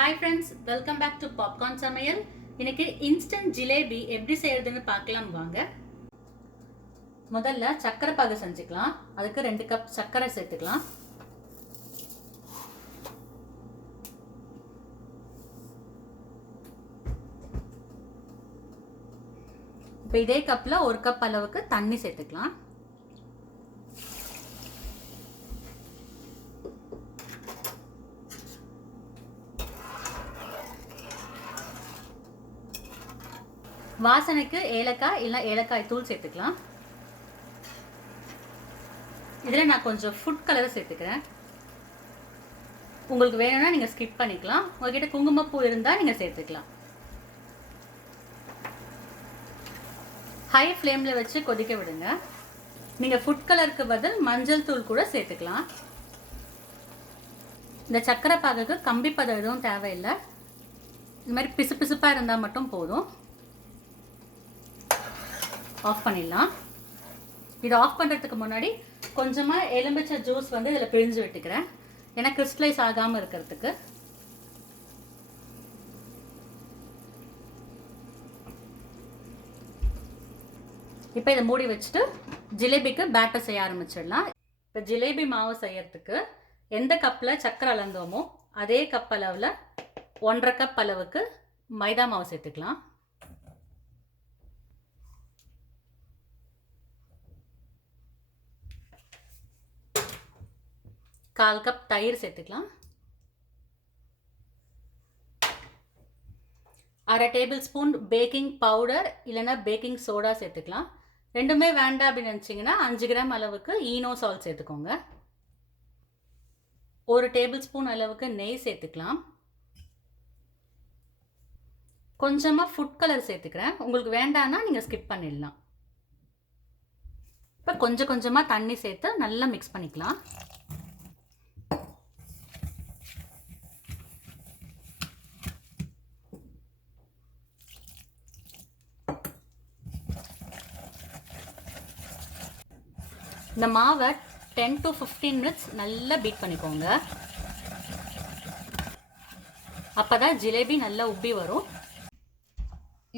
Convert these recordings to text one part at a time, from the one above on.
Hi friends, welcome back to Popcorn சமையல். இன்னைக்கு instant jalebi எப்படி செய்யறதுன்னு பார்க்கலாம் வாங்க. முதல்ல சக்கரை பாகு செஞ்சுக்கலாம். அதுக்கு 2 கப் சக்கரை சேர்த்துக்கலாம். இப்போ இதே கப்ல 1 கப் அளவுக்கு தண்ணி சேர்த்துக்கலாம். வாசனைக்கு ஏலக்காய் இல்ல ஏலக்காய் தூள் சேர்த்துக்கலாம். இதில் நான் கொஞ்சம் ஃபுட் கலர் சேர்த்துக்கிறேன். உங்களுக்கு வேணும்னா நீங்கள் ஸ்கிப் பண்ணிக்கலாம். உங்ககிட்ட குங்குமப்பூ இருந்தால் நீங்கள் சேர்த்துக்கலாம். ஹை ஃப்ளேமில் வச்சு கொதிக்க விடுங்க. நீங்கள் ஃபுட் கலருக்கு பதில் மஞ்சள் தூள் கூட சேர்த்துக்கலாம். இந்த சக்கரை பாகுக்கு கம்பி பதம் எதுவும் தேவையில்லை. இந்த மாதிரி பிசு பிசுப்பாக இருந்தால் மட்டும் போதும். ஆஃப் பண்ணிடலாம். இதை ஆஃப் பண்ணுறதுக்கு முன்னாடி கொஞ்சமாக எலுமிச்சை ஜூஸ் வந்து இதில் பிழிஞ்சு விட்டுக்கிறேன். ஏன்னா கிறிஸ்டலைஸ் ஆகாமல் இருக்கிறதுக்கு. இப்போ இதை மூடி வச்சுட்டு ஜிலேபிக்கு பேட்டர் செய்ய ஆரம்பிச்சிடலாம். இப்போ ஜிலேபி மாவு செய்யறதுக்கு எந்த கப்பில் சக்கரை அளந்தோமோ அதே கப் அளவில் 1.5 கப் அளவுக்கு மைதா மாவு சேர்த்துக்கலாம். 1/4 கப் தயிர் சேர்த்துக்கலாம். 1/2 டேபிள் ஸ்பூன் பேக்கிங் பவுடர் இல்லைன்னா பேக்கிங் சோடா சேர்த்துக்கலாம். ரெண்டுமே வேண்டாம் அப்படின்னு நினச்சிங்கன்னா 5 கிராம் அளவுக்கு ஈனோ சால்ட் சேர்த்துக்கோங்க. 1 டேபிள் ஸ்பூன் அளவுக்கு நெய் சேர்த்துக்கலாம். கொஞ்சமாக ஃபுட் கலர் சேர்த்துக்கிறேன். உங்களுக்கு வேண்டான்னா நீங்கள் ஸ்கிப் பண்ணிடலாம். இப்போ கொஞ்சம் கொஞ்சமாக தண்ணி சேர்த்து நல்லா மிக்ஸ் பண்ணிக்கலாம். இந்த மாவை 10 to 15 மினிட்ஸ் நல்லா பீட் பண்ணிக்கோங்க. அப்போதான் ஜிலேபி நல்லா உப்பி வரும்.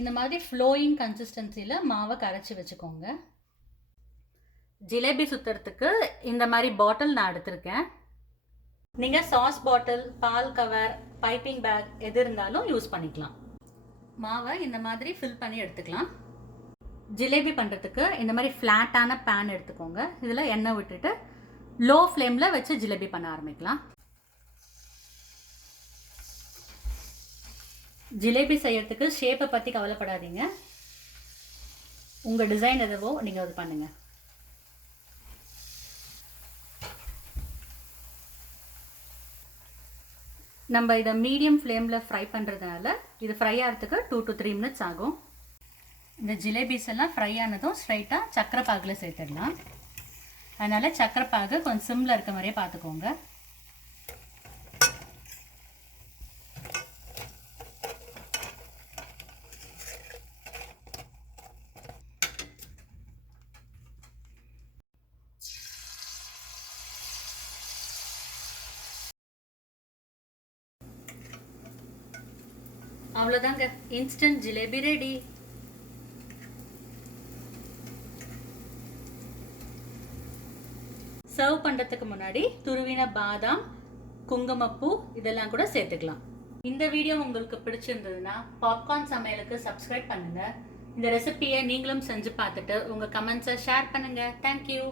இந்த மாதிரி ஃப்ளோயிங் கன்சிஸ்டன்சியில் மாவை கரைச்சி வச்சுக்கோங்க. ஜிலேபி சுற்றுறதுக்கு இந்த மாதிரி பாட்டில் நான் எடுத்திருக்கேன். நீங்கள் சாஸ் பாட்டில், பால் கவர், பைப்பிங் பேக் எது இருந்தாலும் யூஸ் பண்ணிக்கலாம். மாவை இந்த மாதிரி ஃபில் பண்ணி எடுத்துக்கலாம். ஜிலேபி பண்ணுறதுக்கு இந்த மாதிரி ஃப்ளாட்டான பேன் எடுத்துக்கோங்க. இதில் எண்ணெய் விட்டுட்டு லோ ஃப்ளேமில் வச்சு ஜிலேபி பண்ண ஆரம்பிக்கலாம். ஜிலேபி செய்யறதுக்கு ஷேப்பை பற்றி கவலைப்படாதீங்க. உங்கள் டிசைன் எதுவோ நீங்கள் அது பண்ணுங்கள். நம்ம இதை மீடியம் ஃப்ளேமில் ஃப்ரை பண்ணுறதுனால இது ஃப்ரை ஆகிறதுக்கு 2 to 3 மினிட்ஸ் ஆகும். இந்த ஜிலேபிஸ் எல்லாம் ஃப்ரை ஆனதும் ஸ்ட்ரைட்டாக சக்கரை பாகில் சேர்த்துடலாம். அதனால் சக்கரை பாகு கொஞ்சம் சிம்மில் இருக்க மாதிரியே பார்த்துக்கோங்க. அவ்வளோதாங்க, இன்ஸ்டன்ட் ஜிலேபி ரெடி. சர்வ் பண்ணுறதுக்கு முன்னாடி துருவின பாதாம், குங்குமப்பூ இதெல்லாம் கூட சேர்த்துக்கலாம். இந்த வீடியோ உங்களுக்கு பிடிச்சிருந்ததுன்னா பாப்கார்ன் சமையலுக்கு சப்ஸ்கிரைப் பண்ணுங்கள். இந்த ரெசிபியை நீங்களும் செஞ்சு பார்த்துட்டு உங்கள் கமெண்ட்ஸை ஷேர் பண்ணுங்கள். தேங்க்யூ.